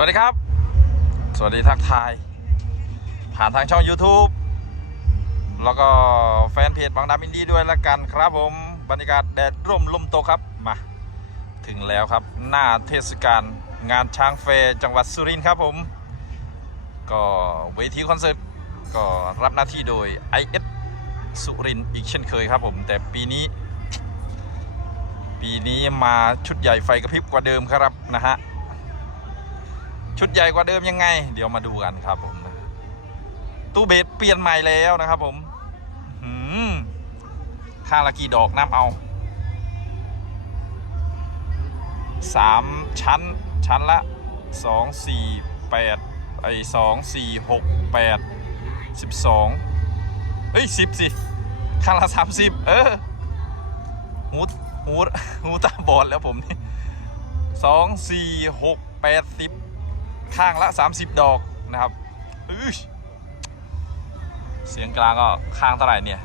วัสดีครับ สวัสดีทักทาย ผ่านทางช่อง YouTube แล้วก็แฟนเพจบางดามินดีด้วยละกันครับผม บรรยากาศแดดร่มลมโตครับ มา ถึงแล้วครับ หน้าเทศกาลงานช้างแฟร์จังหวัดสุรินทร์ครับผม ก็เวทีคอนเสิร์ตก็รับหน้าที่โดย IS สุรินทร์อีกเช่นเคยครับผม แต่ปีนี้ ปีนี้มาชุดใหญ่ไฟกระพริบกว่าเดิมครับนะฮะ ชุดใหญ่กว่าเดิมยังไง เดี๋ยวมาดูกันครับผมตู้เบสเปลี่ยนใหม่แล้วนะครับผมอื้อหือค่าละกี่ดอกน้ำเอาสามชั้น ชั้นละสองสี่แปดไอ้สองสี่หกแปดสิบสองเฮ้ยสิบสิค่าละสามสิบเออหูหูหูตาบอดแล้วผมนี่สองสี่หกแปดสิบ ข้างละ 30 ดอกนะครับเสียงกลางก็ข้างเท่าไหร่เนี่ย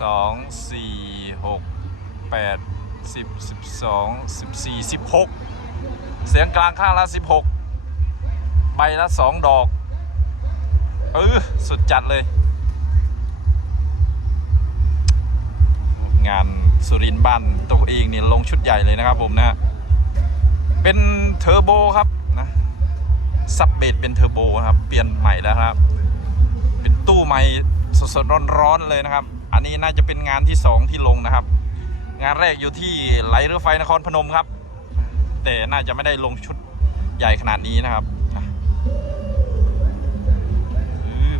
สองสี่หกแปดสิบสิบสองสิบสี่สิบหกเสียงกลางข้างละสิบหกใบละสองดอกเออสุดจัดเลย งานสุรินทร์บ้านตัวเองเนี่ยลงชุดใหญ่เลยนะครับผมนะ เป็นเทอร์โบครับนะ ซับเบสเป็นเทอร์โบนะครับ เปลี่ยนใหม่แล้วครับ เป็นตู้ใหม่สดๆร้อนๆเลยนะครับ อันนี้น่าจะเป็นงานที่ 2 ที่ลงนะครับ งานแรกอยู่ที่ไหลเรือไฟนครพนมครับ แต่น่าจะไม่ได้ลงชุดใหญ่ขนาดนี้นะครับ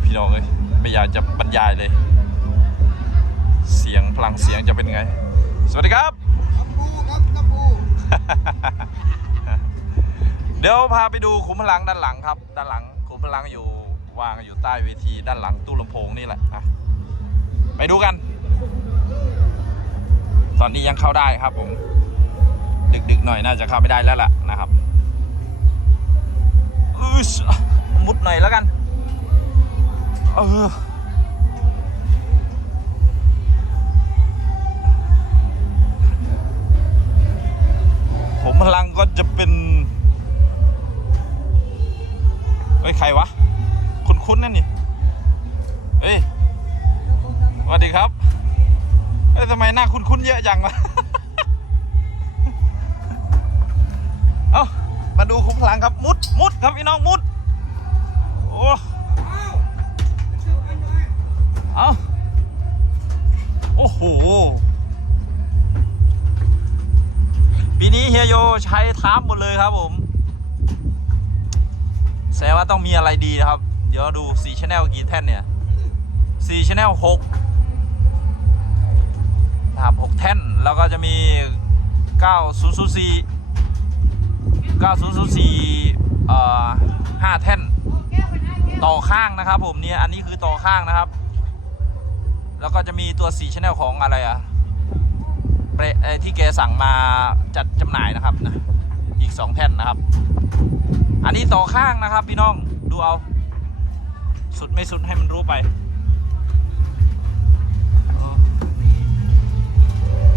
พี่น้องเลยไม่อยากจะบรรยายเลย เสียงพลังเสียงจะเป็นไง สวัสดีครับกระปูครับกระปู เดี๋ยวพาไปดูขุมพลังด้านหลังครับ ด้านหลังขุมพลังอยู่วางอยู่ใต้เวทีด้านหลังตู้ลำโพงนี่แหละนะไปดูกัน ตอนนี้ยังเข้าได้ครับ ผม ดึกๆหน่อยน่าจะเข้าไม่ได้แล้วล่ะนะครับอือมุดหน่อยแล้วกัน เออ ทำไมหน้าคุ้นๆเยอะจังวะ เอ้า มาดูคุ้มพลังครับ มุด มุดครับพี่น้องมุด โอ้เอ้า โอ้โห ปีนี้เฮียโยใช้ท้ามหมดเลยครับผม แสดงว่าต้องมีอะไรดีนะครับ เดี๋ยวดู4 Channel กี่แท่นเนี่ย4 Channel 6 นะครับ 6 แท่น แล้วก็จะมี 9004 9004เอ่อ5แท่น ต่อข้างนะครับผมเนี่ย อันนี้คือต่อข้างนะครับ แล้วก็จะมีตัว4 Channel ของอะไรอะเปรเอ่อที่แกสั่งมาจัดจำหน่ายนะครับนะ อีกสองแท่นนะครับ อันนี้ต่อข้างนะครับพี่น้อง ดูเอา สุดไม่สุดให้มันรู้ไป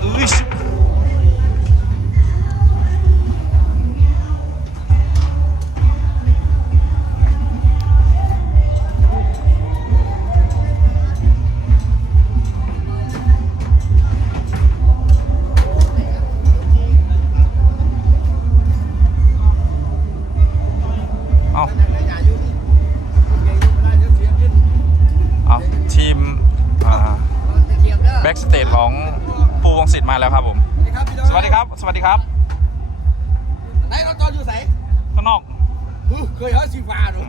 อุ้ยเอาเอาทีมแบ็กสเตจของ ปูวงศิษฐ์มาแล้วครับผม สวัสดีครับ สวัสดีครับไหนเราตอนอยู่ไหนข้างนอกเคยเห็นสีฟ้าหนู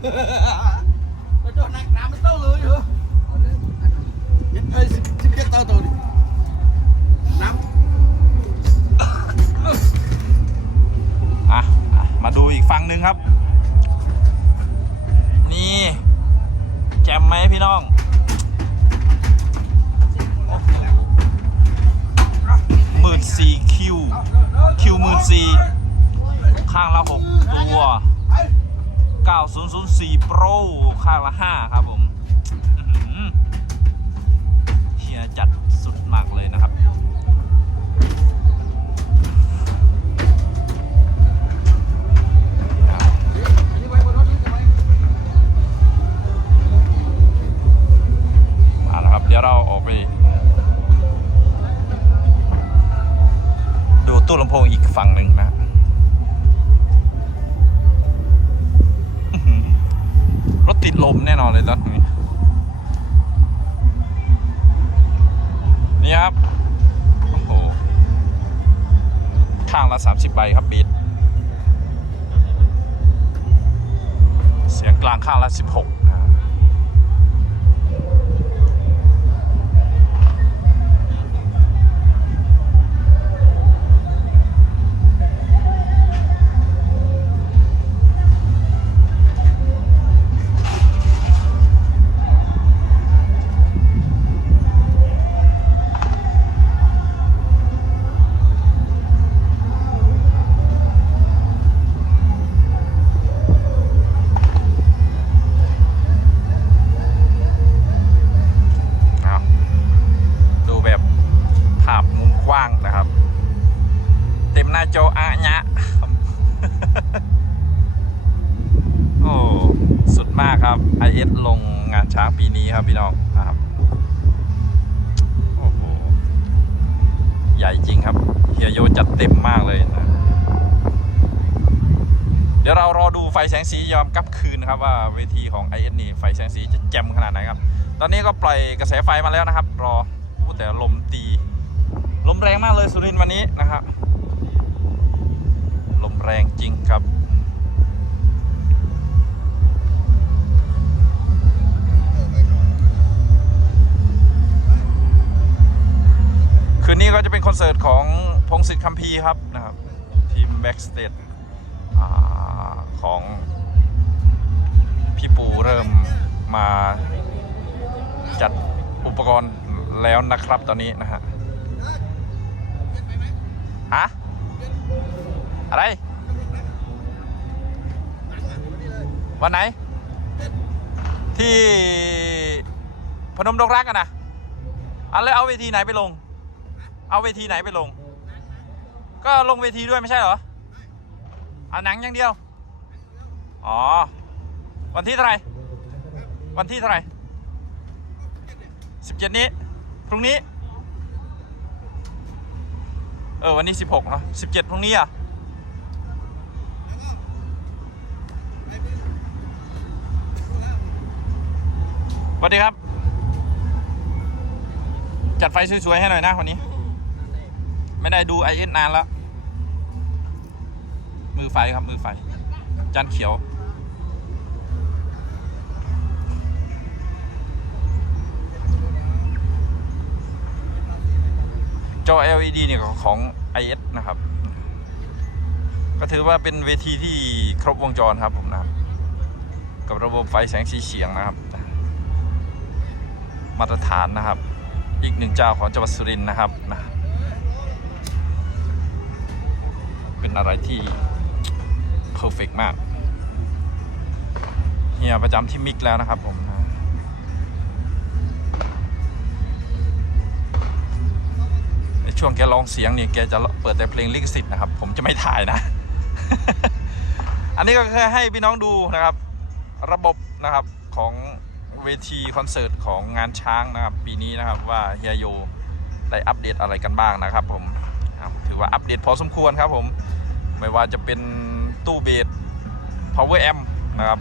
เราจอดนักน้ำมันเต้าเลยเหรอเอ้ยสิบสิบเจ็ดเต้าตัวดิน้ำอะอะมาดูอีกฝั่งหนึ่งครับ ข้างละหกตัว 9004 Pro ข้างละ 5 ครับผมเฮียจัดสุดมากเลยนะครับ มาแล้วครับ เดี๋ยวเราออกไป ดูตู้ลำโพงอีกฝั่งหนึ่งนะ เลยตอนนี้นี่ครับ โอ้โห ข้างละ 30 ใบครับบีด เสียงกลางข้างละ 16 สุดมากครับ IS ลงงานช้างปีนี้ครับพี่น้องนะครับโอ้โหใหญ่จริงครับเฮียโยจัดเต็มมากเลยนะ เดี๋ยวเรารอดูไฟแสงสียอมกลับคืนครับว่าเวทีของ IS นี่ไฟแสงสีจะแจ่มขนาดไหนครับ ตอนนี้ก็ปล่อยกระแสไฟมาแล้วนะครับ รอพูดแต่ลมตีลมแรงมากเลยสุรินทร์วันนี้นะครับ ลมแรงจริงครับ ก็จะเป็นคอนเสิร์ตของพงศิษฐ์คัมภีร์ครับนะครับ ทีมแบ็กสเตจของพี่ปูเริ่มมาจัดอุปกรณ์แล้วนะครับตอนนี้นะฮะฮะอะไร วันไหน ที่พนมดงรักกันนะเอาเลยเอาเวทีไหนไปลง เอาเวทีไหนไปลง ก็ลงเวทีด้วยไม่ใช่เหรอเอาหนังอย่างเดียว อ๋อ วันที่เท่าไหร่ วันที่เท่าไหร่สิบเจ็ดนี้ พรุ่งนี้ เออ วันนี้สิบหกเนาะสิบเจ็ดพรุ่งนี้อะสวัสดีครับ จัดไฟสวยๆให้หน่อยนะวันนี้ ไม่ได้ดูไอเอสนานแล้ว มือไฟครับมือไฟ จานเขียว จอ LED เนี่ยของ IS นะครับ ก็ถือว่าเป็นเวทีที่ครบวงจรครับผมนะครับ กับระบบไฟแสงสีเสียงนะครับ มาตรฐานนะครับ อีกหนึ่งเจ้าของจังหวัดสุรินทร์นะครับนะ เป็นอะไรที่เพอร์เฟกมากเฮียประจำที่มิกแล้วนะครับผมนะในช่วงแกร้องเสียงนี่แกจะเปิดแต่เพลงลิขสิทธิ์นะครับ ผมจะไม่ถ่ายนะ อันนี้ก็แค่ให้พี่น้องดูนะครับ ระบบนะครับของเวทีคอนเสิร์ตของงานช้างนะครับ ปีนี้นะครับว่าเฮียโยได้อัปเดตอะไรกันบ้างนะครับผม ถือว่าอัปเดตพอสมควรครับผม ไม่ว่าจะเป็นตู้เบส power amp นะครับ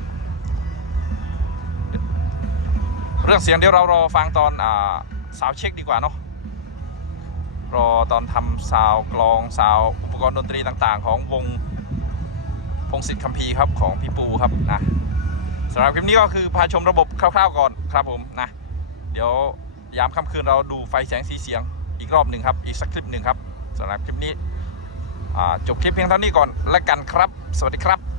เรื่องเสียงเดี๋ยวเรารอฟังตอนอ่าซาวเช็คดีกว่าเนาะรอตอนทำซาวกลองซาวอุปกรณ์ดนตรีต่างๆ ของวงพงศิษฐ์คัมภีร์ครับของพี่ปูครับนะสำหรับคลิปนี้ก็คือพาชมระบบคร่าวๆก่อนครับผมนะ เดี๋ยวยามค่ำคืนเราดูไฟแสงสีเสียงอีกรอบหนึ่งครับ อีกสักคลิปหนึ่งครับ สำหรับคลิปนี้จบคลิปเพียงเท่านี้ก่อนแล้วกันครับ สวัสดีครับ